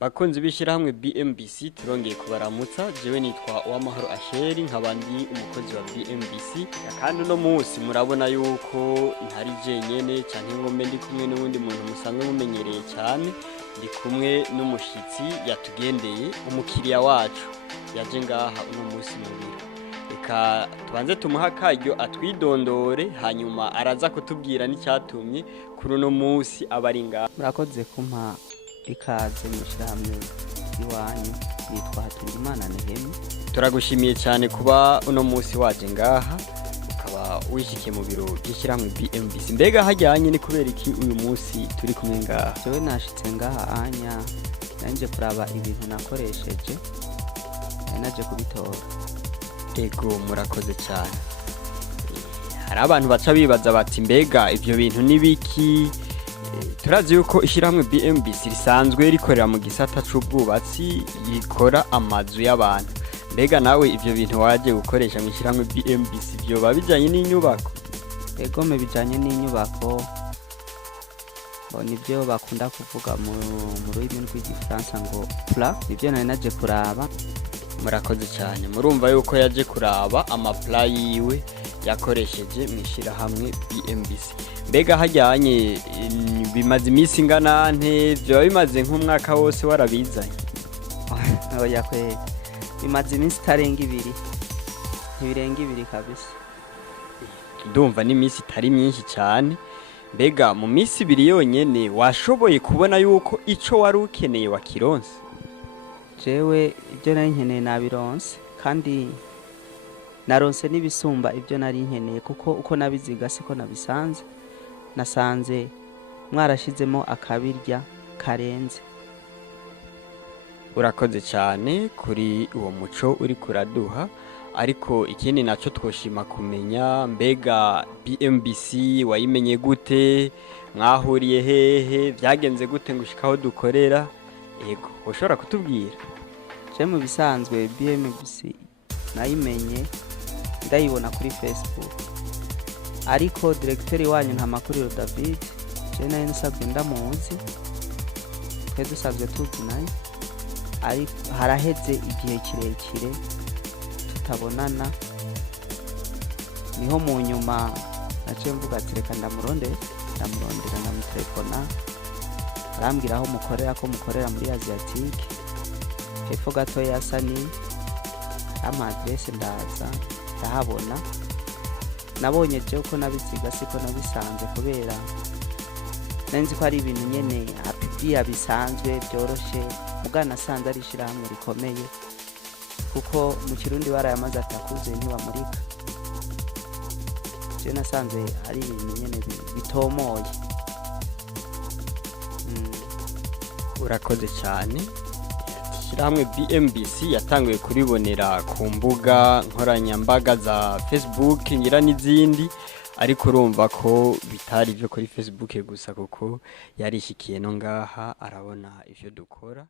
Bakunzi b'ishirahamwe BMBC turongeye kubaramutsa, jewe nitwa Uwamahoro Asheri nkabandi umukozi wa BMBC, kandi uno munsi murabona yuko ntari jenyene canke ngo mbe ndi kumwe n'uwundi muntu musanzwe mumenyereye cyane, ndi kumwe n'umushitsi yatugendeye, umukiriya wacu yaje ngaha uno munsi mu biro. Reka tubanze tumuha akaryo atwidondore, hanyuma araza kutubwira n'icyatumye kuri uno munsi abari ngaha. Murakoze kumpa ikaze mw'ishirahamwe iwanyu, nitwa Hatungimana Nehemi. Turagushimiye cyane kuba uno munsi waje ngaha ukaba wishikiye mu biro by'ishirahamwe BMBC. Mbega hajyanye ni kubera iki uyu munsi turi kumwe ngaha? Jewe nashitse ngaha anya nanje kuraba ibintu nakoresheje, naje kubitora. Ego murakoze cyane. Hari abantu baca bibaza bati mbega ivyo bintu nibiki? Turazi yuko ishirahamwe BMBC risanzwe rikorera mu gisata c'ubwubatsi, rikora amazu y'abantu. Mbega nawe ivyo bintu waje gukoresha mu ishirahamwe BMBC byoba bijanye n'inyubako? Ego me bijanye n'inyubako, nivyo bakunda kuvuga mu rurimi rw'igifaransa ngo plan, nivyo nari naje kuraba. Murakoze cyane. Murumva yuko yaje kuraba amapla yiwe yakoresheje mu ishirahamwe BMBC. Mbega hajyanye bimaze imisi ingana nte? Byoba bimaze nk'umwaka wose warabizanye? Oya kweli, bimaze imisi itarenga 2, ntibirenga 2 kabisa. Ndumva n'imisi itari myinshi cyane. Mbega mu misi 2 yonyene washoboye kubona yuko ico wari ukeneye wakironse? Jewe ibyo nari nkeneye nabironse, kandi naronse n'ibisumba ibyo nari nkeneye, kuko uko nabiziga siko nabisanze. Nasanze mwarashizemo akabirya karenze. Urakoze cyane kuri uwo muco uri kuraduha, ariko ikindi naco twoshima kumenya, mbega BMBC wayimenye gute? Mwahuriye hehe? Vyagenze gute ngushikaho dukorera? Ego ushobora kutubwira? Je mu bisanzwe BMBC nayimenye ndayibona kuri Facebook, ariko directeur wanyu nta makuriro David, je nayo nsabwe ndamuzi, twe dusabwe tuzinanye, ariko haraheze igihe kirekire tutabonana. Niho mu nyuma naciye mvuga ati reka ndamurondera ndamutelefona, arambwira aho mukorera ko mukorera muri Asiatique, hepfo gato ya Sani, ama adresse ndaza ndahabona. Nabonye je ko nabiziga siko nabisanze, kubera nenzi ko ari ibintu nyene apiya bisanzwe byoroshe, mugana nasanze ari ishirahamwe rikomeye, kuko mu Kirundi barayamaze atakuze ntibamurika. Je nasanze ari ibintu nyene bitomoye. Urakoze cyane. Ishirahamwe BMBC yatanguye kuribonera ku mbuga nkoranyambaga za Facebook ngira n'izindi, ariko urumva ko bitari byo kuri Facebook gusa, kuko yarishikiye no ngaha arabona ivyo dukora.